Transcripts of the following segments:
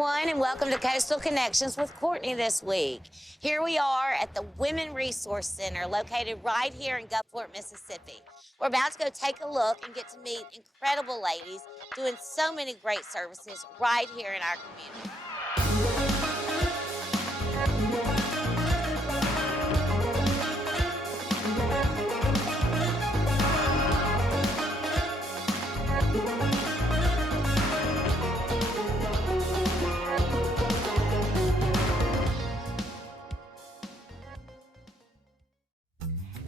everyone, and welcome to Coastal Connections with Courtney this week. Here we are at the Women Resource Center, located right here in Gulfport, Mississippi. We're about to go take a look and get to meet incredible ladies doing so many great services right here in our community.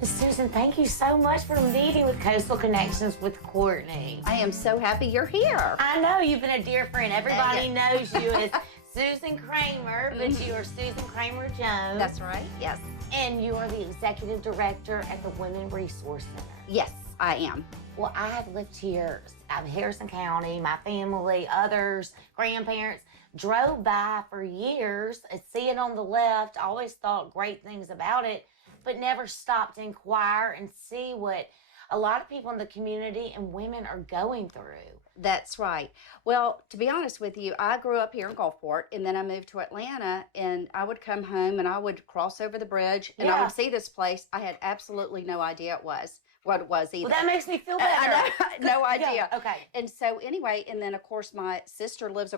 Susan, thank you so much for meeting with Coastal Connections with Courtney. I am so happy you're here. I know, you've been a dear friend. Everybody knows you as Susan Kramer, but you are Susan Kramer Jones. That's right, yes. And you are the executive director at the Women Resource Center. Yes, I am. Well, I have lived here in Harrison County, my family, others, grandparents, drove by for years and see it on the left, always thought great things about it, but never stopped to inquire and see what a lot of people in the community and women are going through. That's right. Well, to be honest with you, I grew up here in Gulfport, and then I moved to Atlanta, and I would come home and I would cross over the bridge and I would see this place. I had absolutely no idea what it was either. Well, that makes me feel better. I know, no idea. Yeah, okay. And so anyway, and then of course my sister lives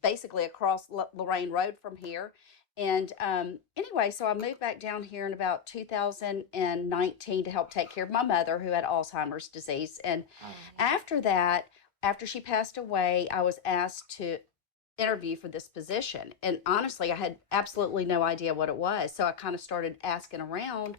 basically across Lorraine Road from here. And anyway, so I moved back down here in about 2019 to help take care of my mother who had Alzheimer's disease. And after that, after she passed away, I was asked to interview for this position. And honestly, I had absolutely no idea what it was. So I kind of started asking around.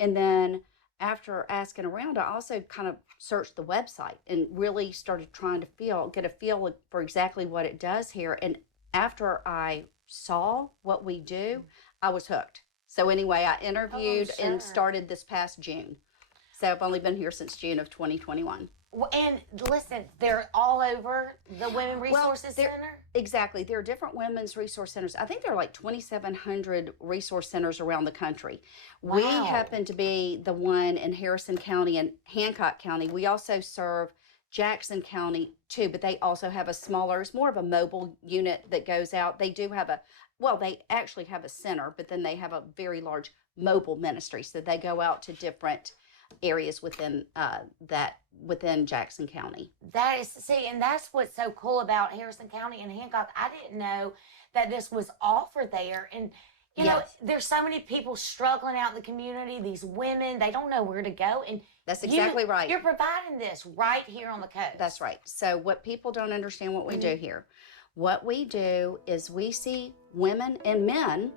And then after asking around, I also kind of searched the website and really started trying to get a feel for exactly what it does here. And after I saw what we do, I was hooked. So anyway, I interviewed and started this past June. So I've only been here since June of 2021. Well, and listen, they're all over the Women Resources Center? Exactly. There are different women's resource centers. I think there are like 2,700 resource centers around the country. Wow. We happen to be the one in Harrison County and Hancock County. We also serve Jackson County too, but they also have a smaller, it's more of a mobile unit that goes out. They do have they actually have a center, but then they have a very large mobile ministry. So they go out to different areas within within Jackson County. And that's what's so cool about Harrison County and Hancock. I didn't know that this was offered there. And you know, there's so many people struggling out in the community, these women, they don't know where to go. And that's exactly right. You're providing this right here on the coast. That's right. So what people don't understand what we do here. What we do is we see women and men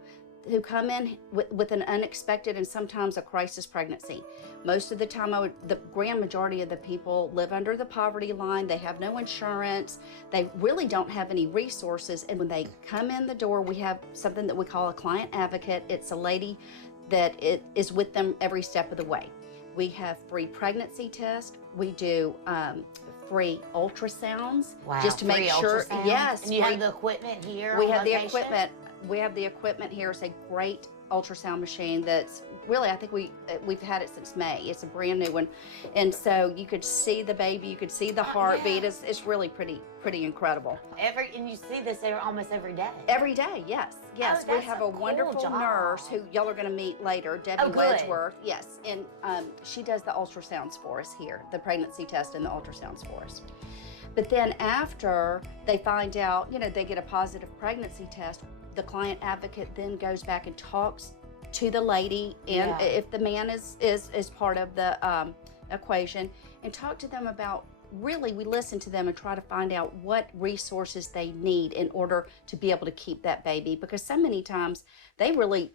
who come in with an unexpected and sometimes a crisis pregnancy. Most of the time, the grand majority of the people live under the poverty line. They have no insurance. They really don't have any resources. And when they come in the door, we have something that we call a client advocate. It's a lady that is with them every step of the way. We have free pregnancy tests. We do free ultrasounds. Wow, just to make sure. Yes. And you have the equipment here. We have the equipment. We have the equipment here. It's a great ultrasound machine that's really, I think we've had it since May. It's a brand new one. And so you could see the baby, you could see the heartbeat. Yeah. It's really pretty incredible. And you see this almost every day. Every day, yes. Yes, we have a wonderful nurse who y'all are going to meet later, Debbie Wedgeworth. Yes, and she does the ultrasounds for us here, the pregnancy test and the ultrasounds for us. But then after they find out, they get a positive pregnancy test, the client advocate then goes back and talks to the lady, and if the man is part of the equation, and talk to them about, really, we listen to them and try to find out what resources they need in order to be able to keep that baby, because so many times they really,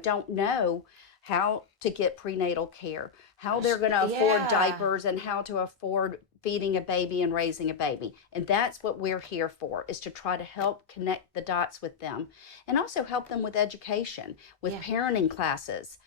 don't know how to get prenatal care, how they're going to afford diapers, and how to afford feeding a baby and raising a baby. And that's what we're here for, is to try to help connect the dots with them, and also help them with education, with parenting classes,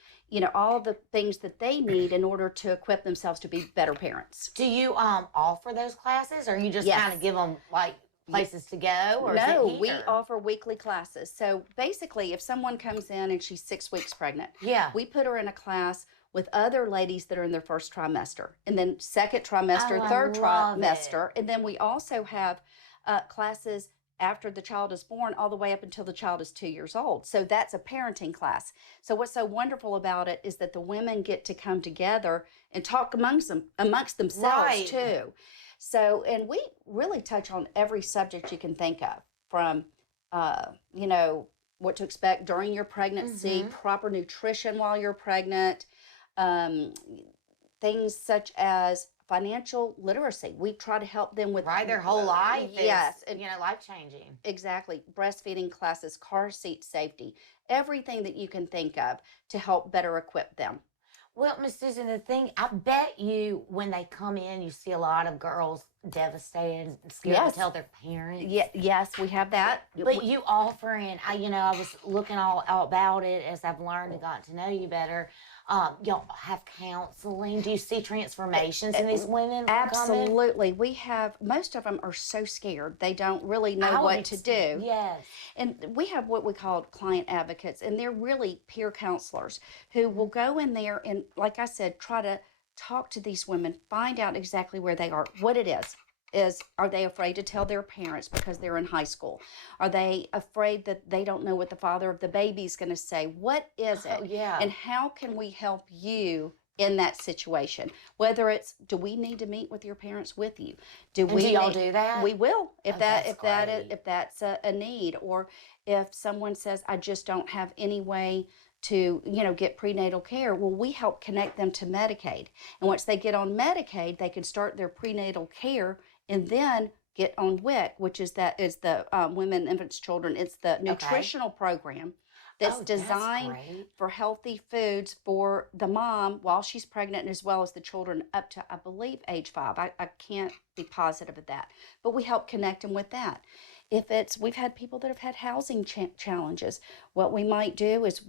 all the things that they need in order to equip themselves to be better parents. Do you offer those classes, or you just kind of give them like places to go? Or no, we offer weekly classes. So basically, if someone comes in and she's 6 weeks pregnant, we put her in a class with other ladies that are in their first trimester, and then second trimester, third trimester. And then we also have classes after the child is born all the way up until the child is 2 years old. So that's a parenting class. So what's so wonderful about it is that the women get to come together and talk amongst themselves too. So, and we really touch on every subject you can think of, from, you know, what to expect during your pregnancy, proper nutrition while you're pregnant, things such as financial literacy. We try to help them with their whole life. Yes, and life changing. Exactly. Breastfeeding classes, car seat safety, everything that you can think of to help better equip them. Well, Miss Susan, the thing, I bet you when they come in, you see a lot of girls devastated, scared to tell their parents. Yes, we have that. But you offering, I was looking all about it as I've learned and gotten to know you better. Y'all have counseling. Do you see transformations in these women? Absolutely. We have, most of them are so scared. They don't really know what to do. Yes. And we have what we call client advocates, and they're really peer counselors who will go in there and, like I said, try to talk to these women, find out exactly where they are, what it is, are they afraid to tell their parents because they're in high school? Are they afraid that they don't know what the father of the baby is going to say? What is it? And how can we help you in that situation? Whether it's, do we need to meet with your parents with you? Do y'all do that? We will, if that's a need, or if someone says, I just don't have any way to, get prenatal care. Well, we help connect them to Medicaid. And once they get on Medicaid, they can start their prenatal care and then get on WIC, which is the Women, Infants, Children. It's the nutritional program that's designed for healthy foods for the mom while she's pregnant, and as well as the children up to, I believe, age 5. I can't be positive of that. But we help connect them with that. We've had people that have had housing challenges. What we might do is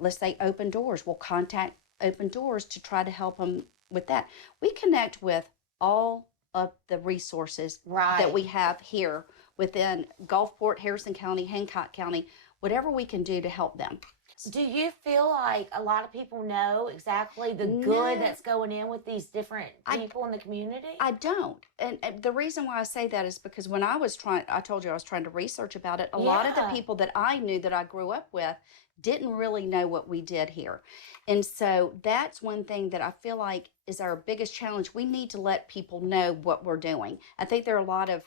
let's say Open Doors. We'll contact Open Doors to try to help them with that. We connect with all of the resources that we have here within Gulfport, Harrison County, Hancock County, whatever we can do to help them. Do you feel like a lot of people know exactly the good that's going in with these different people in the community? I don't. And the reason why I say that is because when I told you I was trying to research about it, a lot of the people that I knew that I grew up with didn't really know what we did here. And so that's one thing that I feel like is our biggest challenge. We need to let people know what we're doing. I think there are a lot of,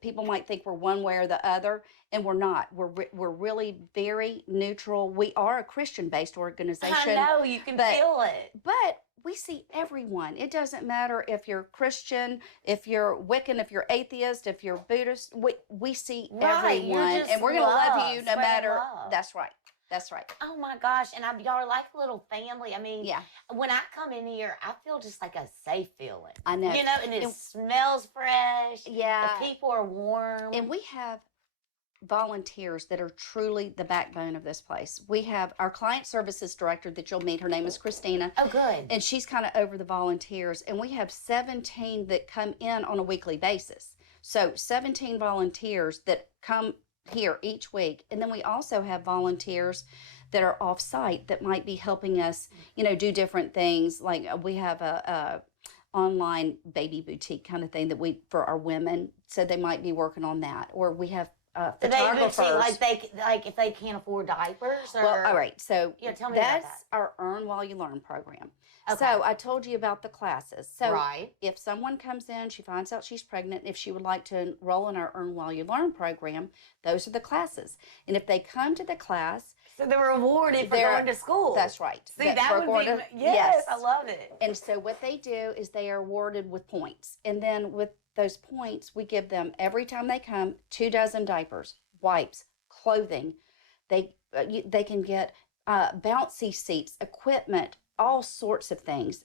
people might think we're one way or the other, and we're not. We're really very neutral. We are a Christian-based organization. I know, you can feel it. But we see everyone. It doesn't matter if you're Christian, if you're Wiccan, if you're atheist, if you're Buddhist. We see everyone, and we're going to love you no matter. That's right. That's right. Oh my gosh. And y'all are like a little family. I mean, when I come in here, I feel just like a safe feeling. I know. And it smells fresh. Yeah. The people are warm. And we have volunteers that are truly the backbone of this place. We have our client services director that you'll meet. Her name is Christina. Oh, good. And she's kind of over the volunteers. And we have 17 that come in on a weekly basis. So 17 volunteers that come here each week. And then we also have volunteers that are off site that might be helping us, do different things. Like we have a online baby boutique kind of thing that for our women. So they might be working on that. Or we have photographers. Like if they can't afford diapers? Or, well, all right. So tell me about that. That's our Earn While You Learn program. Okay. So I told you about the classes. So if someone comes in, she finds out she's pregnant, if she would like to enroll in our Earn While You Learn program, those are the classes. And if they come to the class, so they're rewarded for going to school. That's right. See, that would be, yes, I love it. And so what they do is they are awarded with points. And then with those points, we give them, every time they come, 24 diapers, wipes, clothing. They can get bouncy seats, equipment, all sorts of things,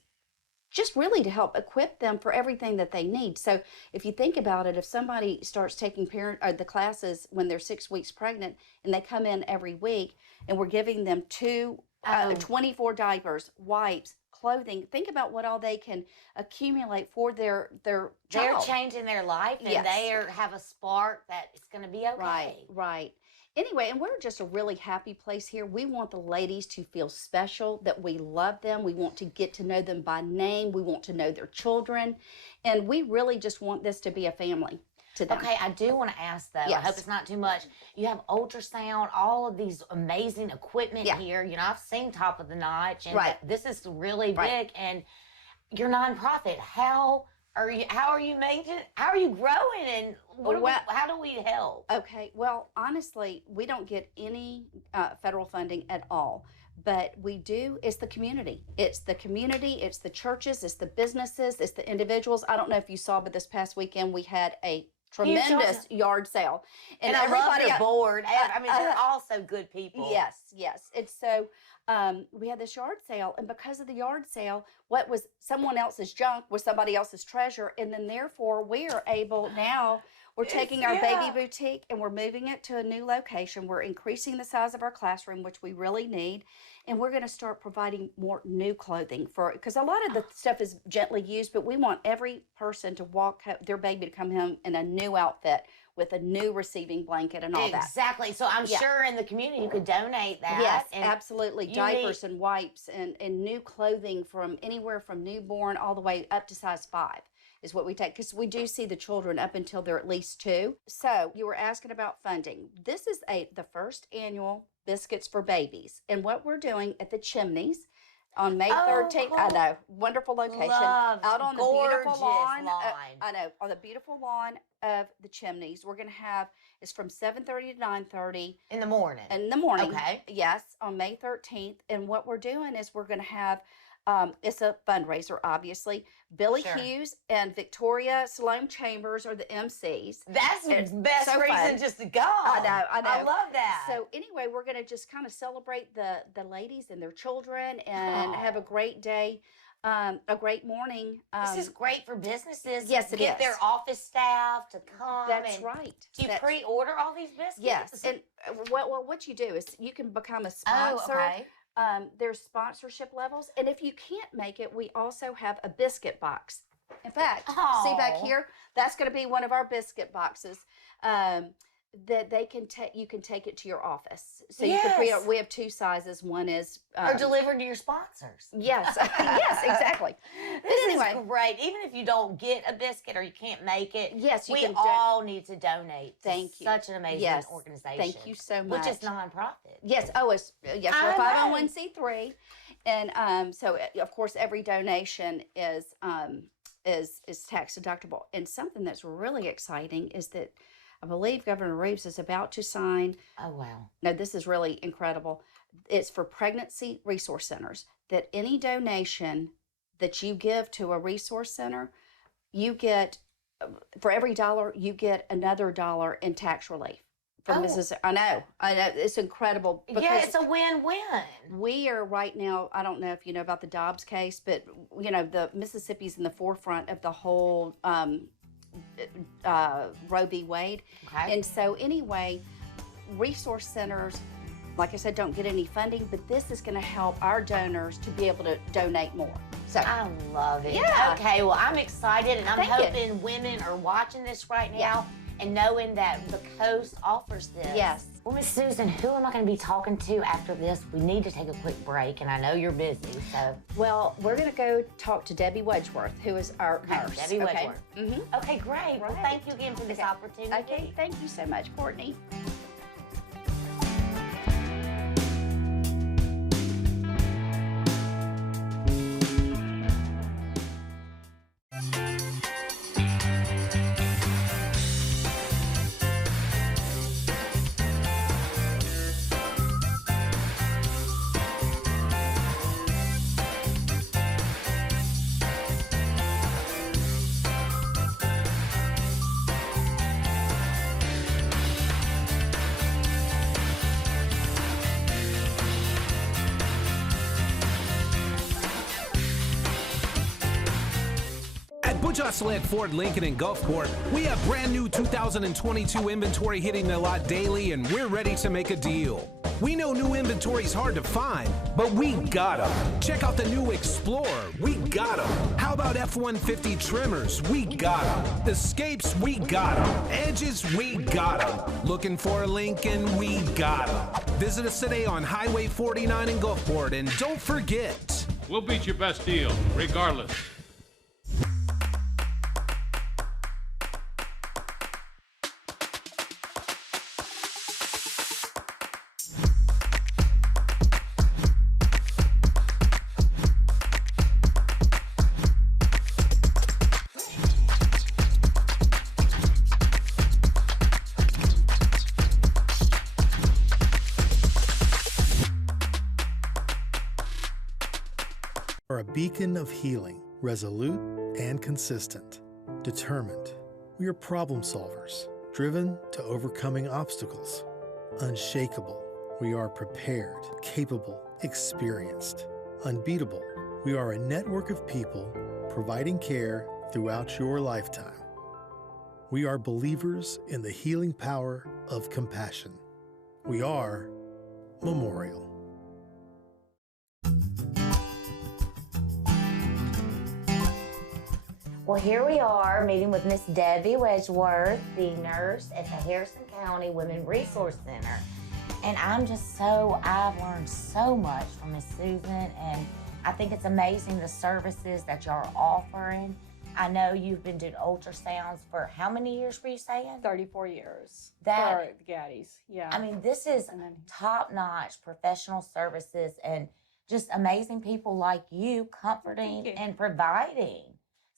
just really to help equip them for everything that they need. So if you think about it, if somebody starts taking the classes when they're 6 weeks pregnant and they come in every week and we're giving them 24 diapers, wipes, clothing, think about what all they can accumulate for their child. They're changing their life, and they have a spark that it's going to be okay. Right. Anyway, and we're just a really happy place here. We want the ladies to feel special, that we love them. We want to get to know them by name. We want to know their children. And we really just want this to be a family to them. Okay, I do want to ask though. Yes. I hope it's not too much. You have ultrasound, all of these amazing equipment here. You know, I've seen Top of the Notch, and this is really big. And your nonprofit, how are you making? How are you growing? And how do we help? Okay, well, honestly, we don't get any federal funding at all. But we do, it's the community. It's the community, it's the churches, it's the businesses, it's the individuals. I don't know if you saw, but this past weekend we had a tremendous yard sale. And everybody love your board. I mean, they're all so good people. Yes, yes. It's so, we had this yard sale, and because of the yard sale, what was someone else's junk was somebody else's treasure, and then therefore we are able now, we're taking our baby boutique and we're moving it to a new location. We're increasing the size of our classroom, which we really need. And we're going to start providing more new clothing because a lot of the stuff is gently used, but we want every person to their baby to come home in a new outfit with a new receiving blanket and all that. Exactly. So I'm sure in the community you could donate that. Yes, absolutely. Diapers and wipes and new clothing from anywhere from newborn all the way up to size 5. Is what we take, because we do see the children up until they're at least 2. So you were asking about funding. This is the first annual Biscuits for Babies, and what we're doing at the Chimneys on May 13th. Cool. I know, wonderful location. Out on the beautiful lawn. I know, on the beautiful lawn of the Chimneys. We're going to have, it's from 7:30 to 9:30. In the morning. In the morning. Okay. Yes, on May 13th. And what we're doing is we're going to have, it's a fundraiser, obviously. Billy Hughes and Victoria Salome Chambers are the MCs. That's the best reason just to go. I know. I love that. So anyway, we're going to just kind of celebrate the ladies and their children and have a great day, a great morning. This is great for businesses. Yes, it is. Get their office staff to come. That's right. Do you pre-order all these biscuits? Yes. And what you do is you can become a sponsor. Oh, okay. There's sponsorship levels, and if you can't make it, we also have a biscuit box. In fact, see back here, that's going to be one of our biscuit boxes that they can you can take it to your office. So you can we have 2 sizes. One is or delivered to your sponsors. Yes, yes, exactly. This is great. Even if you don't get a biscuit or you can't make it, we all need to donate. Thank you. Such an amazing organization. Thank you so much. Which is nonprofit. Yes. Oh, it's we're 501c3, and so of course every donation is tax deductible. And something that's really exciting is that I believe Governor Reeves is about to sign. Oh, wow. No, this is really incredible. It's for pregnancy resource centers, that any donation that you give to a resource center, you get, for every $1, you get another $1 in tax relief. From Mississippi. I know. It's incredible. Yeah, it's a win-win. We are right now, I don't know if you know about the Dobbs case, but, you know, the Mississippi's in the forefront of the whole Roe v. Wade. Okay. And so anyway, resource centers, like I said, don't get any funding, but this is going to help our donors to be able to donate more. So I love it. Yeah. Okay, well, I'm excited, and I'm hoping women are watching this right now and knowing that the Coast offers this. Yes. Well, Miss Susan, who am I going to be talking to after this? We need to take a quick break, and I know you're busy, so. Well, we're going to go talk to Debbie Wedgeworth, who is our nurse. Debbie Wedgeworth. Mm-hmm. Okay, great. Well, thank you again for this opportunity. Okay, thank you so much, Courtney. Sled, Ford, Lincoln, and Gulfport, we have brand new 2022 inventory hitting the lot daily, and we're ready to make a deal. We know new inventory is hard to find, but we got them. Check out the new Explorer. We got them. How about F-150 trimmers? We got them. Escapes? We got them. Edges? We got them. Looking for a Lincoln? We got them. Visit us today on Highway 49 in Gulfport, and don't forget, we'll beat your best deal, regardless. are a beacon of healing, resolute and consistent, determined. We are problem solvers, driven to overcoming obstacles, unshakable. We are prepared, capable, experienced, unbeatable. We are a network of people providing care throughout your lifetime. We are believers in the healing power of compassion. We are Memorial. Well, here we are meeting with Miss Debbie Wedgeworth, the nurse at the Harrison County Women Resource Center. And I've learned so much from Miss Susan, and I think it's amazing the services that y'all are offering. I know you've been doing ultrasounds for how many years were you saying? 34 years That, for the Gaddies, yeah. I mean, this is top-notch professional services and just amazing people like you comforting and providing.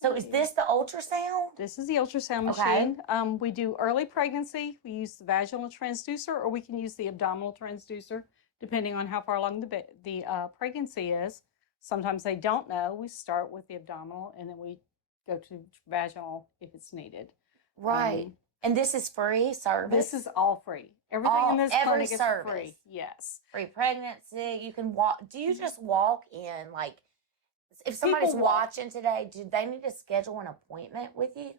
So is this the ultrasound? This is the ultrasound machine. We do early pregnancy. We use the vaginal transducer, or we can use the abdominal transducer, depending on how far along the pregnancy is. Sometimes they don't know. We start with the abdominal, and then we go to vaginal if it's needed. Right. And this is free service? This is all free. Everything in this clinic is free. Yes. Free pregnancy. You can walk. Do you just walk in, like, if somebody's watching today, do they need to schedule an appointment with you?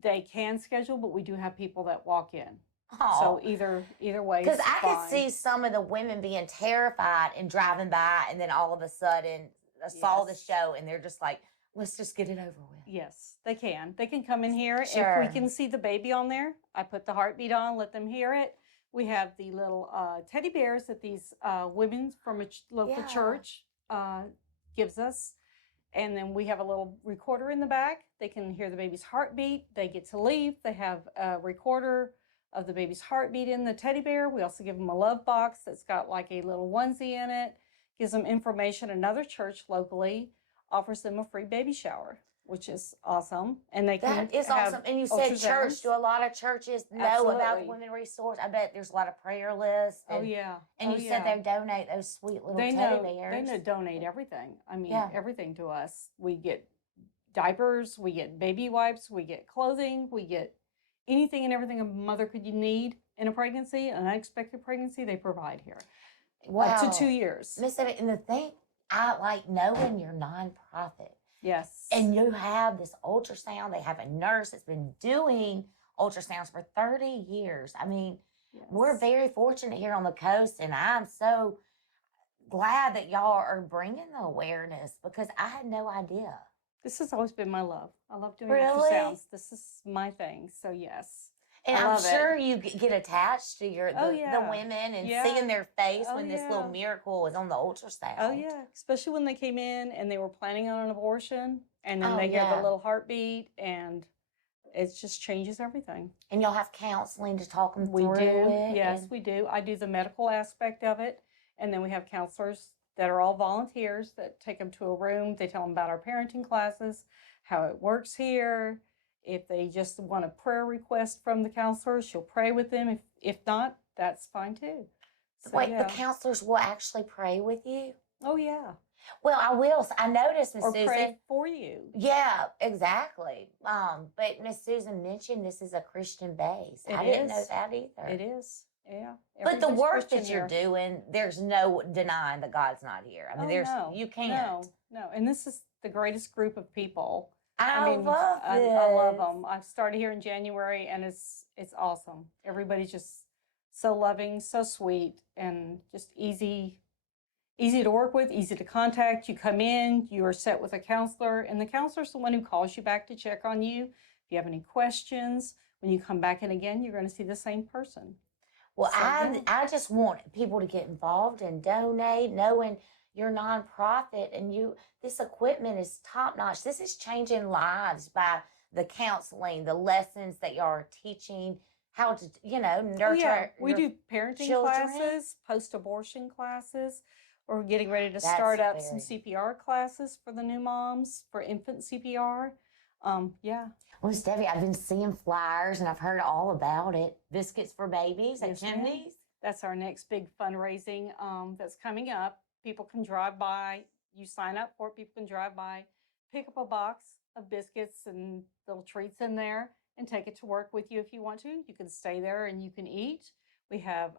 They can schedule, but we do have people that walk in. Oh. So either way, because I could see some of the women being terrified and driving by, and then all of a sudden saw the show, and they're just like, let's just get it over with. Yes, they can. They can come in here. Sure. If we can see the baby on there, I put the heartbeat on, let them hear it. We have the little teddy bears that these women from a local church gives us. And then we have a little recorder in the back. They can hear the baby's heartbeat. They get to leave. They have a recorder of the baby's heartbeat in the teddy bear. We also give them a love box that's got like a little onesie in it. Gives them information. Another church locally offers them a free baby shower, which is awesome. And they can That is awesome. And you said church. Do a lot of churches know about the women resource? I bet there's a lot of prayer lists. And, And you said they donate those sweet little teddy bears. They donate everything. I mean, everything to us. We get diapers, we get baby wipes, we get clothing, we get anything and everything a mother could need in a pregnancy, an unexpected pregnancy, they provide here. Wow. Up to 2 years. Miss Debbie, and the thing, I like knowing your nonprofit. Yes. And you have this ultrasound. They have a nurse that's been doing ultrasounds for 30 years. I mean, we're very fortunate here on the coast, and I'm so glad that y'all are bringing the awareness because I had no idea. This has always been my love. I love doing Really? ultrasounds. This is my thing. So yes. And I'm sure you get attached to the women and seeing their face when this little miracle is on the ultrasound. Oh yeah, especially when they came in and they were planning on an abortion, and then they hear the little heartbeat, and it just changes everything. And y'all have counseling to talk them through it? Yes, we do. I do the medical aspect of it, and then we have counselors that are all volunteers that take them to a room. They tell them about our parenting classes, how it works here. If they just want a prayer request from the counselor, she'll pray with them. If not, that's fine too. So, wait, the counselors will actually pray with you? Oh, yeah. Well, I will. I noticed, Miss Susan. Or pray for you. Yeah, exactly. But Miss Susan mentioned this is a Christian base. I didn't know that either. It is. Yeah. But the work that you're doing, there's no denying that God's not here. I mean, you can't. No. And this is the greatest group of people. I love this. I love them. I've started here in January, and it's awesome. Everybody's just so loving, so sweet, and just easy to work with, easy to contact. You come in, you are set with a counselor, and the counselor's the one who calls you back to check on you. If you have any questions, when you come back in again, you're going to see the same person. Well, I just want people to get involved and donate, knowing your nonprofit and this equipment is top notch. This is changing lives by the counseling, the lessons that y'all are teaching, how to, nurture. We do parenting classes, post-abortion classes. We're getting ready to start up some CPR classes for the new moms, for infant CPR. Well, Miss Debbie, I've been seeing flyers and I've heard all about it. Biscuits for Babies at Chimneys. That's our next big fundraising that's coming up. People can drive by you sign up for it. People can drive by, pick up a box of biscuits and little treats in there, and take it to work with you if you want to. You can stay there and you can eat. We have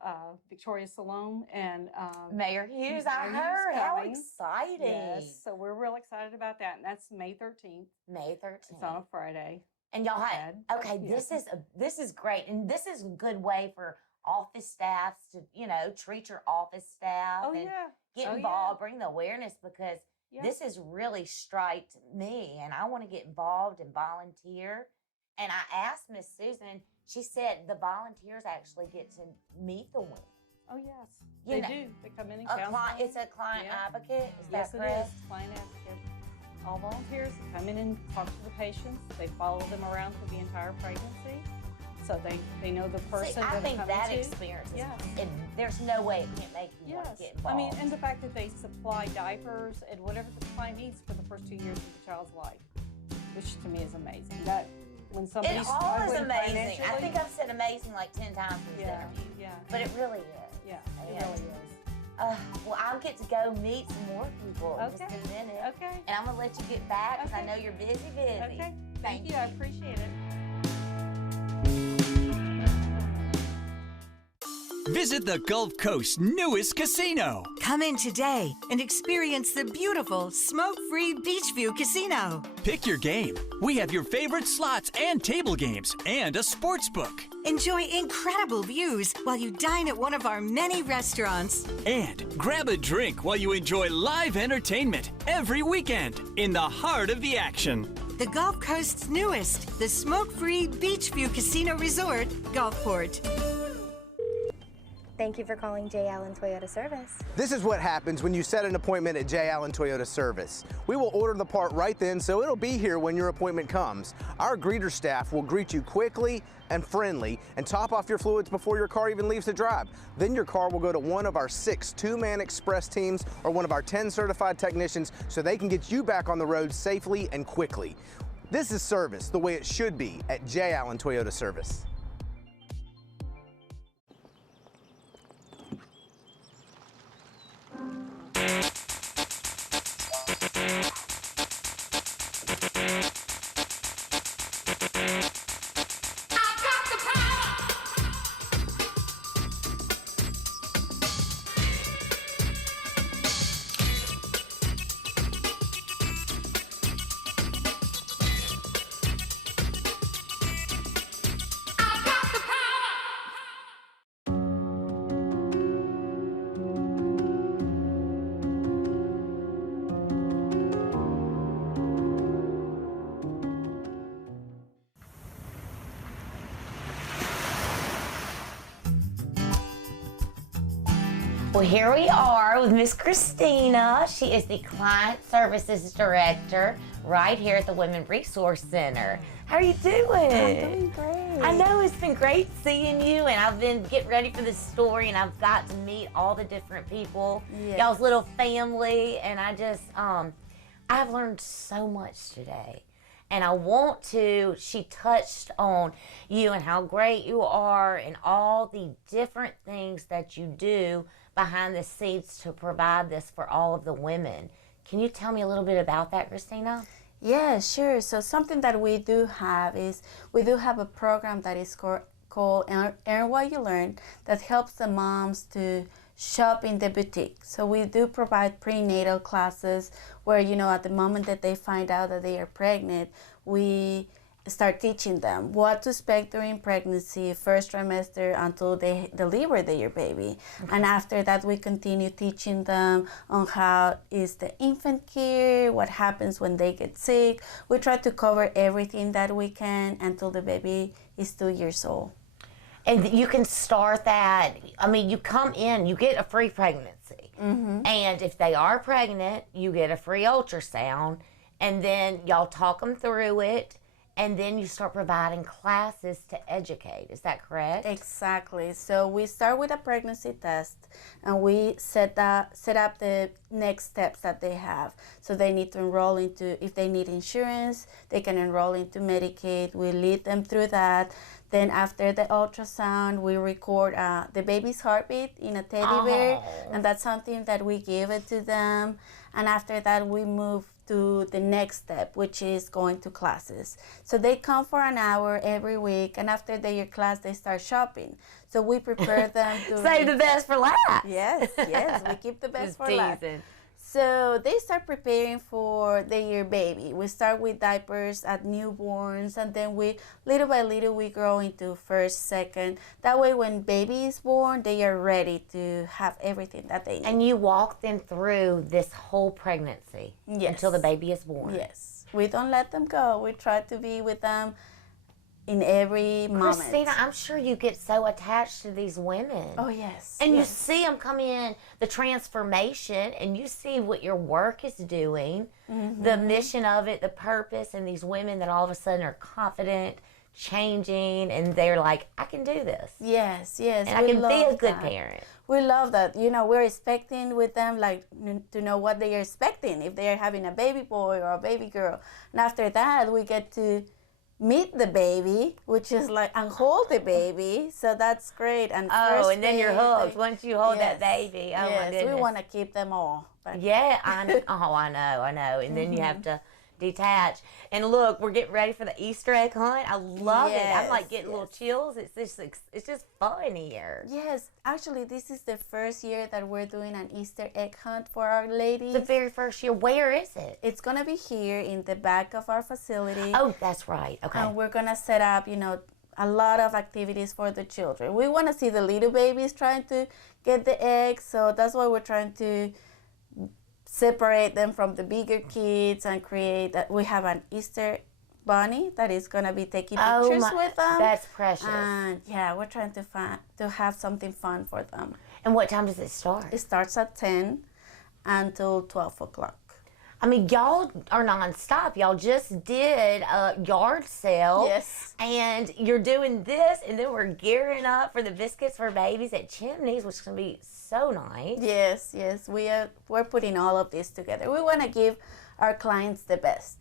Victoria Salome and Mayor Hughes, I Hughes heard. How coming. exciting. Yes, so we're real excited about that. And that's May 13th. May 13th. It's on a Friday. And y'all had, okay, Yeah. this is great. And this is a good way for office staffs to, you know, treat your office staff and get involved, bring the awareness, because this has really striked me and I want to get involved and volunteer. And I asked Miss Susan, she said the volunteers actually get to meet the women. Oh, yes. You They know, do. They come in and counsel. It's a client advocate. Is Yes, that it correct? is. Client advocate. All volunteers come in and talk to the patients. They follow them around through the entire pregnancy. So they know the person See, I that think they're that coming to. experience is, Yes. and there's no way it can't make you want Yes. to get involved. I mean, and the fact that they supply diapers and whatever the client needs for the first 2 years of the child's life, which to me is amazing. That when somebody's it all is struggling amazing. I financially- think I've said amazing like 10 times in this Yeah, interview. yeah. But it really is. Yeah, And, it really is. well, I'll get to go meet some more people in just Okay. a minute. Okay. And I'm going to let you get back because I Okay. know you're busy. Okay. Thank you. I appreciate it. Visit the Gulf Coast's newest casino. Come in today and experience the beautiful smoke-free Beachview Casino. Pick your game. We have your favorite slots and table games and a sports book. Enjoy incredible views while you dine at one of our many restaurants. And grab a drink while you enjoy live entertainment every weekend in the heart of the action. The Gulf Coast's newest, the smoke-free Beachview Casino Resort, Gulfport. Thank you for calling J. Allen Toyota Service. This is what happens when you set an appointment at J. Allen Toyota Service. We will order the part right then, so it'll be here when your appointment comes. Our greeter staff will greet you quickly and friendly and top off your fluids before your car even leaves the drive. Then your car will go to one of our 6 two-man express teams or one of our 10 certified technicians so they can get you back on the road safely and quickly. This is service the way it should be at J. Allen Toyota Service. Well, here we are with Miss Christina. She is the Client Services Director right here at the Women Resource Center. How are you doing? I'm doing great. I know it's been great seeing you, and I've been getting ready for this story, and I've got to meet all the different people, y'all's little family, and I just, I've learned so much today. And I want to, she touched on you and how great you are and all the different things that you do behind the scenes to provide this for all of the women. Can you tell me a little bit about that, Christina? Yeah, sure. So something that we do have is we do have a program that is called Earn What You Learn that helps the moms to shop in the boutique. So we do provide prenatal classes where, you know, at the moment that they find out that they are pregnant, we start teaching them what to expect during pregnancy, first trimester until they deliver their baby. And after that, we continue teaching them on how is the infant care, what happens when they get sick. We try to cover everything that we can until the baby is 2 years old. And you can start that, I mean, you come in, you get a free pregnancy. And if they are pregnant, you get a free ultrasound. And then y'all talk them through it. And then you start providing classes to educate. Is that correct? Exactly. So we start with a pregnancy test, and we set up the next steps that they have. So they need to enroll into, if they need insurance, they can enroll into Medicaid. We lead them through that. Then after the ultrasound, we record the baby's heartbeat in a teddy bear, and that's something that we give it to them. And after that, we move to the next step, which is going to classes. So they come for an hour every week, and after their class, they start shopping. So we prepare them to save the best for last. Yes, we keep the best Just for last. teasing. So they start preparing for their baby. We start with diapers at newborns, and then we, little by little, we grow into first, second. That way, when baby is born, they are ready to have everything that they need. And you walk them through this whole pregnancy until the baby is born. Yes. We don't let them go. We try to be with them in every moment. Christina, I'm sure you get so attached to these women. Oh, yes. And you see them come in, the transformation, and you see what your work is doing, the mission of it, the purpose, and these women that all of a sudden are confident, changing, and they're like, I can do this. Yes. And I can be a good parent. We love that. You know, we're expecting with them, like, to know what they are expecting, if they are having a baby boy or a baby girl. And after that, we get to meet the baby, which is like, and hold the baby. So that's great. And and then you're hooked once you hold that baby. Oh, my goodness. We want to keep them all. Yeah, I know. And then you have to detach. And look, we're getting ready for the Easter egg hunt. I love it. I'm like getting little chills. It's just fun here. Yes, actually, this is the first year that we're doing an Easter egg hunt for our ladies. The very first year. Where is it? It's gonna be here in the back of our facility. Oh, that's right. Okay. And we're gonna set up, a lot of activities for the children. We want to see the little babies trying to get the eggs, so that's why we're trying to separate them from the bigger kids and create that. We have an Easter bunny that is going to be taking pictures with them. That's precious. And we're trying to have something fun for them. And what time does it start? It starts at 10 until 12 o'clock. I mean, y'all are nonstop. Y'all just did a yard sale. Yes. And you're doing this, and then we're gearing up for the Biscuits for Babies at Chimneys, which is going to be so nice. Yes. We're putting all of this together. We want to give our clients the best.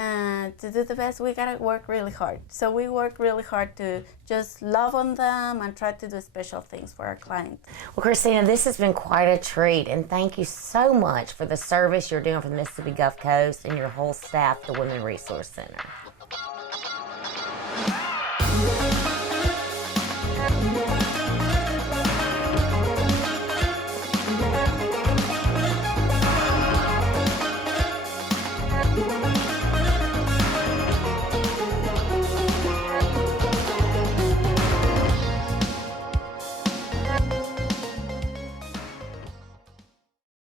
And to do the best, we got to work really hard. So we work really hard to just love on them and try to do special things for our clients. Well, Christina, this has been quite a treat. And thank you so much for the service you're doing for the Mississippi Gulf Coast and your whole staff, the Women Resource Center.